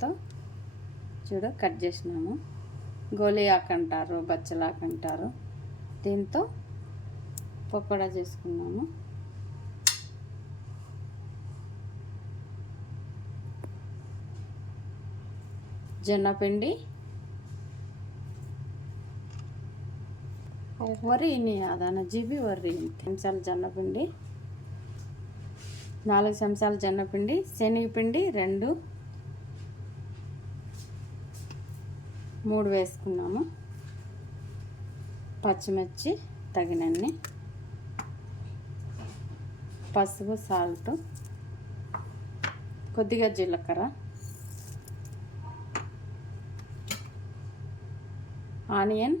చాకుతో చూడు కట్ చేసినాము. గోలీ అంటారు బచ్చలాకు అంటారు దీంతో పకోడా చేసుకున్నాము. జొన్నపిండి వరిని అదన జీబి వరి చెంచాల జొన్నపిండి నాలుగు చెంచాల జొన్నపిండి శనగపిండి రెండు మూడు వేసుకున్నాము. పచ్చిమిర్చి తగినన్ని. పసుపు సాల్ట్. కొద్దిగా జీలకర్ర. ఆనియన్.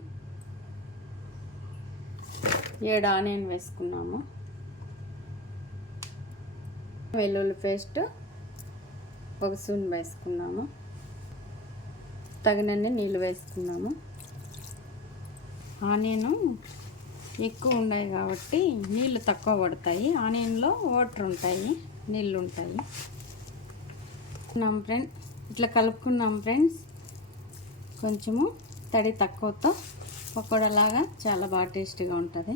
ఏడు ఆనియన్ వేసుకున్నాము. వెల్లుల్లి పేస్ట్ ఒక సూన్ వేసుకున్నాము. తగినన్ని నీళ్ళు వేసుకున్నాము. ఆనియన్ ఎక్కువ ఉన్నాయి కాబట్టి నీళ్ళు తక్కువ పడతాయి. ఆనియన్లో వాటర్ ఉంటాయి నీళ్ళు ఉంటాయి. ఫ్రెండ్ ఇట్లా కలుపుకున్నాం ఫ్రెండ్స్. కొంచెము తడి తక్కువతో పకోడలాగా చాలా బాగా టేస్టీగా ఉంటుంది.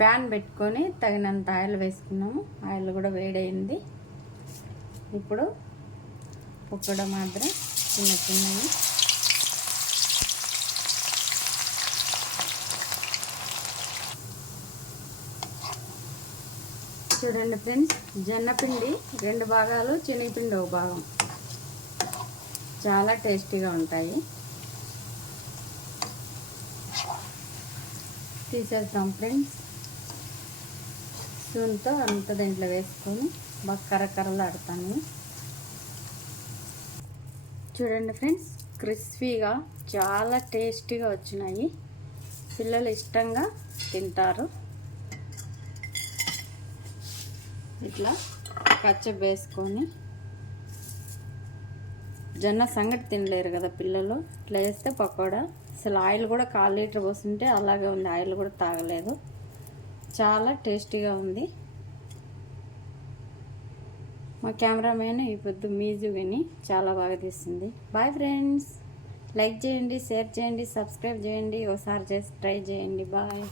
ప్యాన్ పెట్టుకొని తగినంత ఆయిల్ వేసుకున్నాము. ఆయిల్ కూడా వేడైంది ఇప్పుడు పకోడా మాత్రం చిన్న చిన్నవి చూడండి ఫ్రెండ్స్ జొన్నపిండి రెండు భాగాలు శనగపిండి ఒక భాగం. చాలా టేస్టీగా ఉంటాయి. తీసేద్దాం ఫ్రెండ్స్. స్పూన్తో అంత దీంట్లో వేసుకొని బాగా కర్రకర్రలు ఆడతాను చూడండి ఫ్రెండ్స్ క్రిస్పీగా చాలా టేస్టీగా వచ్చినాయి. పిల్లలు ఇష్టంగా తింటారు. ఇట్లా కచ్చప్ వేసుకొని. జొన్న సంగటి తినలేరు కదా పిల్లలు. ఇట్లా వేస్తే పకోడా. అసలు ఆయిల్ కూడా కాల్ లీటర్ పోస్తుంటే అలాగే ఉంది ఆయిల్ కూడా తాగలేదు. చాలా టేస్టీగా ఉంది. మా కెమెరామ్యాన్ ఈ పొద్దు మీజు చాలా బాగా తీస్తుంది బాయ్ ఫ్రెండ్స్ లైక్ చేయండి షేర్ చేయండి సబ్స్క్రైబ్ చేయండి. ఒకసారి చేసి ట్రై చేయండి. బాయ్